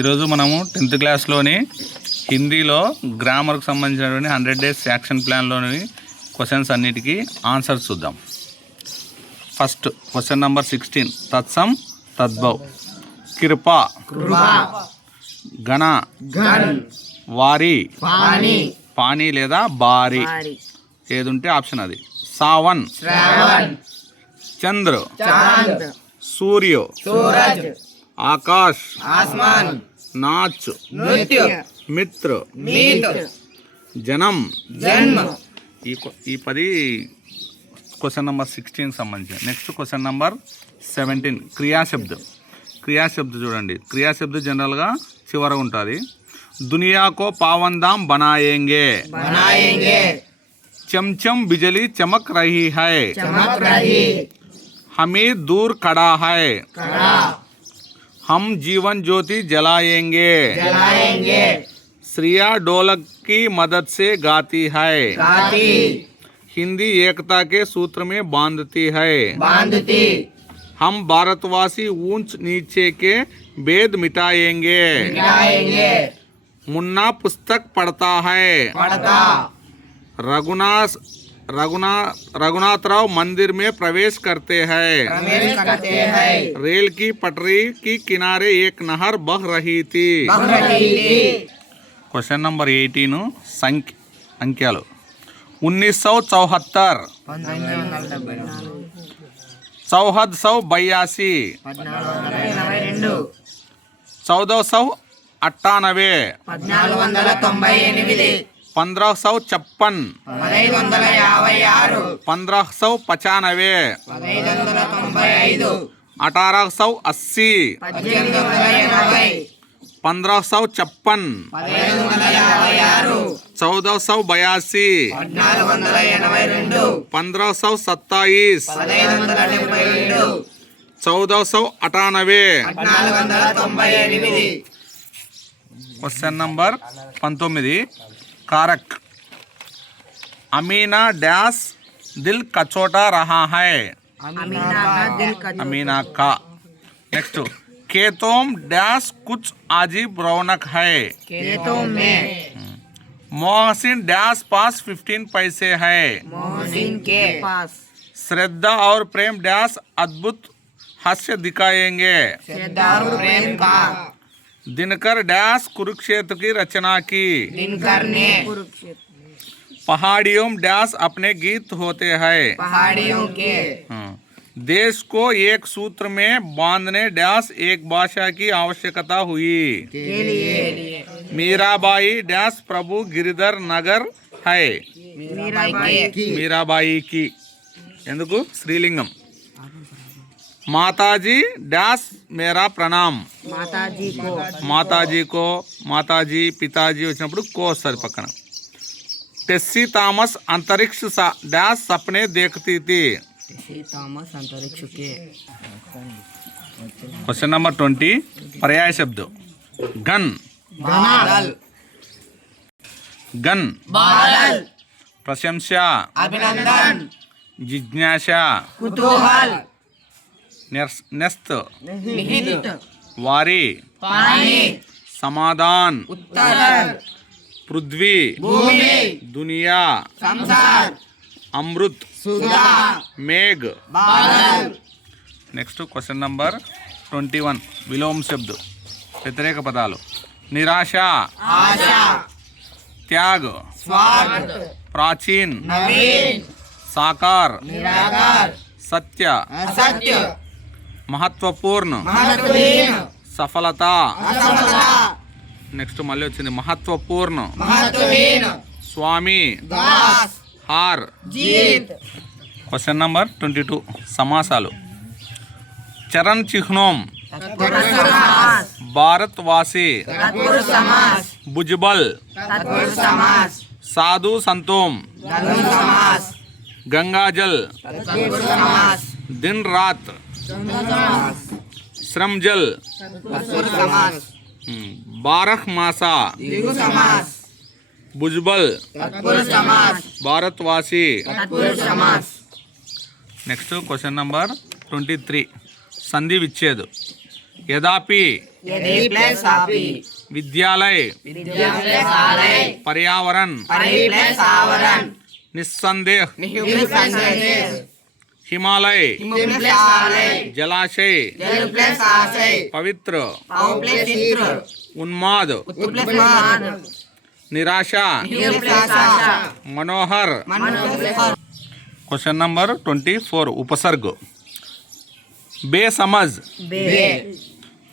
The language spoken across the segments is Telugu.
ఈరోజు మనము 10th క్లాస్లోని హిందీలో గ్రామర్కు సంబంధించినటువంటి 100 డేస్ యాక్షన్ ప్లాన్లోని క్వశ్చన్స్ అన్నిటికీ ఆన్సర్స్ చూద్దాం. First question number 16. తత్సం తద్భవ్. కృపా గణ వారి పానీ లేదా బారి ఏది ఉంటే ఆప్షన్ అది. సావన్ చంద్ర సూర్య ఆకాశ్ నాచ్ మిత్ర జనం. ఈ 10 క్వశ్చన్ నెంబర్ 16 సంబంధించి. Next question number 17. క్రియాశబ్ద. క్రియాశబ్ద చూడండి. క్రియాశబ్ద జనరల్గా చివర ఉంటుంది. దునియాకో పావందాం బనాయేంగే. चमचम बिजली चमक रही है. हमें दूर खड़ा है. हम जीवन ज्योति जलाएंगे. श्रिया ढोलक की मदद से गाती है. हिंदी एकता के सूत्र में बांधती है. हम भारतवासी ऊंच नीचे के भेद मिटाएंगे. मुन्ना पुस्तक पढ़ता है. रघुनाथराव मंदिर में प्रवेश करते हैं. रेल की पटरी की किनारे एक नहर बह रही थी. Question number 18. अंक्यालु. 1974 1482 1498 1556 1595 1880 1556 1482 1527 1498. Question number 19. कारक. अमीना डैश दिल कचोटा रहा है. अमीना का. नेक्स्ट. खेतों डैश कुछ अजीब रौनक है. मोहसिन डैश पास 15 पैसे है. श्रद्धा और प्रेम डैश अद्भुत हास्य दिखाएंगे. दिनकर डैश कुरुक्षेत्र की रचना की. दिनकर ने. पहाड़ियों डैश अपने गीत होते हैं. पहाड़ियों के. देश को एक सूत्र में बांधने डैश एक भाषा की आवश्यकता हुई. मीराबाई डैश प्रभु गिरिधर नगर है. मीराबाई की. ఎందుకు శ్రీలింగం. माताजी डैश मेरा प्रणाम. माताजी को माताजी पिताजी వచ్చినప్పుడు కో వస్తుంది పక్కన. टेस्सी थॉमस अंतरिक्ष डैश सपने देखती थी. Question number 20. पर्याय शब्द. गन गन प्रशंसा अभिनंदन जिज्ञासा कुतूहल न्यस्त वारी समाधान उत्तर पृथ्वी भूमि दुनिया संसार अमृत सुधा मेघ बादल. Next question number 21. विलोम शब्द. व्यतिरेक पदालु. निराश आशा त्याग स्वार्थ प्राचीन नवीन साकार निराकार सत्य असत्य महत्वपूर्ण महत्वहीन सफलता असफलता. నెక్స్ట్ మళ్ళీ వచ్చింది మహత్వపూర్ణ మహత్వహీన స్వామి దాస్ హార్ జీత్. Question number 22. సమాసాలు. చరణ్ చిహ్నం భారత్వాసి భుజబల్ సాధు సంతోం గంగాజల్ దిన్ రాత్ श्रमजल बारह मासा भुजबल भारतवासी. Next question number 23. संधि विच्छेद. यद्यपि यदि प्लस आपी विद्यालय विद्यालय पर्यावरण परि प्लस आवरण निस्संदेह निसंदेह हिमालय प्लस आलय जलाशय जल प्लस आशय पवित्र पाव प्लस चित्र उन्माद प्लस मान निराशा प्लस आशा मनोहर। मन प्लस क्वेश्चन नंबर 24 उपसर्ग बेसमझ बे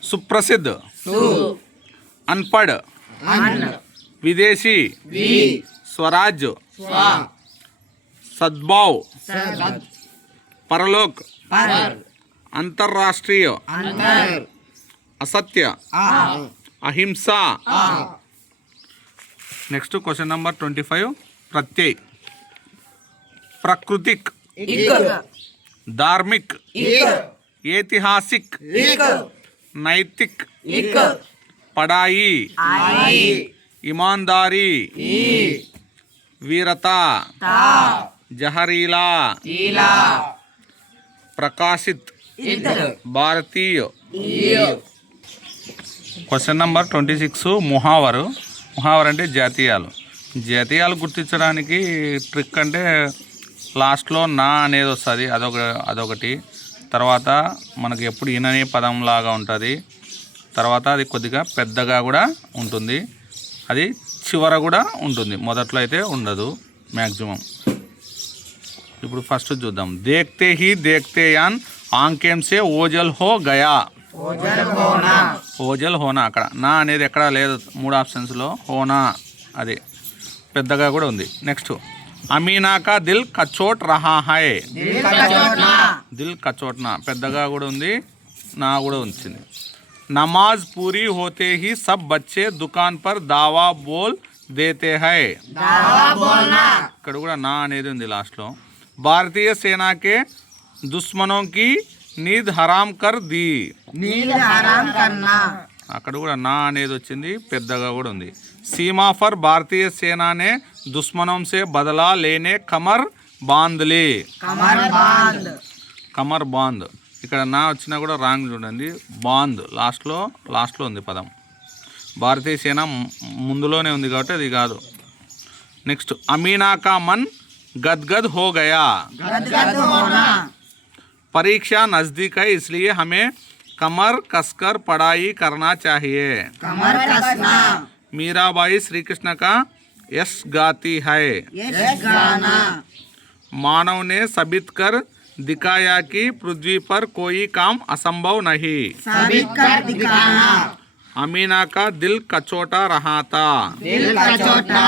सुप्रसिद्ध सु अनपढ़ अन विदेशी वि स्वराज्य स्वा सद्भाव सद परलोक पर अंतर्राष्ट्रीय अंतर असत्य आ अहिंसा। आ नेक्स्ट क्वेश्चन नंबर 25 प्रत्यय प्राकृतिक इक धार्मिक इक ऐतिहासिक इक नैतिक इक पढ़ाई आई ईमानदारी ई वीरता ता जहरीला ईला प्रकाशित इधर भारतीय। ई క్వశ్చన్ నెంబర్ 26 ముహావరు ముహావర్ అంటే జాతీయాలు. జాతీయాలు గుర్తించడానికి ట్రిక్ అంటే లాస్ట్లో నా అనేది వస్తుంది, అదొకటి. తర్వాత మనకి ఎప్పుడు ఈననే పదం లాగా ఉంటుంది. తర్వాత అది కొద్దిగా పెద్దగా కూడా ఉంటుంది, అది చివర కూడా ఉంటుంది, మొదట్లో అయితే ఉండదు మ్యాక్సిమం. ఇప్పుడు ఫస్ట్ చూద్దాం. దేఖ్తే హీ దేఖ్తే యాన్ ఆంకేం సే ఓజల్ హో గయా. ओजल होना ఓజల్ హోనా, అక్కడ నా అనేది ఎక్కడా లేదు, 3 ఆప్షన్స్లో హోనా అది పెద్దగా కూడా ఉంది. నెక్స్ట్ అమీనా కా దిల్ కచోట్ రహా హై. दिल का चोटना దిల్ కచోట్నా పెద్దగా కూడా ఉంది, నా కూడా వచ్చింది. నమాజ్ పూరీ హోతే హీ సబ్ బచ్చే దుకాన్ పర్ దావా బోల్ దేతే హై. दावा बोलना ఇక్కడ కూడా నా అనేది ఉంది లాస్ట్లో. భారతీయ సేనాకే దుశ్మనోं की नींद हराम कर दी. नींद हराम करना అక్కడ కూడా నా అనేది వచ్చింది, పెద్దగా కూడా ఉంది. सीमा पर भारतीय सेना ने दुश्मनों से बदला लेने कमर बांध ली. कमर बांध కమర్ బాంద్, ఇక్కడ నా వచ్చినా కూడా రాంగ్ చూడండి. బాంద్ లాస్ట్లో ఉంది పదం. భారతీయ సేన ముందులోనే ఉంది కాబట్టి అది కాదు. నెక్స్ట్ అమీనా కా మన్ గద్గద్ హో గయా. गदगद होना परीक्षा नज़दीक है इसलिए हमें कमर कसकर पढ़ाई करना चाहिए. कमर कसना मीराबाई श्री कृष्ण का यश गाती है. यश गाना मानव ने साबित कर दिखाया कि पृथ्वी पर कोई काम असंभव नहीं. साबित कर दिखाना अमीना का दिल कचोटा रहा था. दिल का चोटना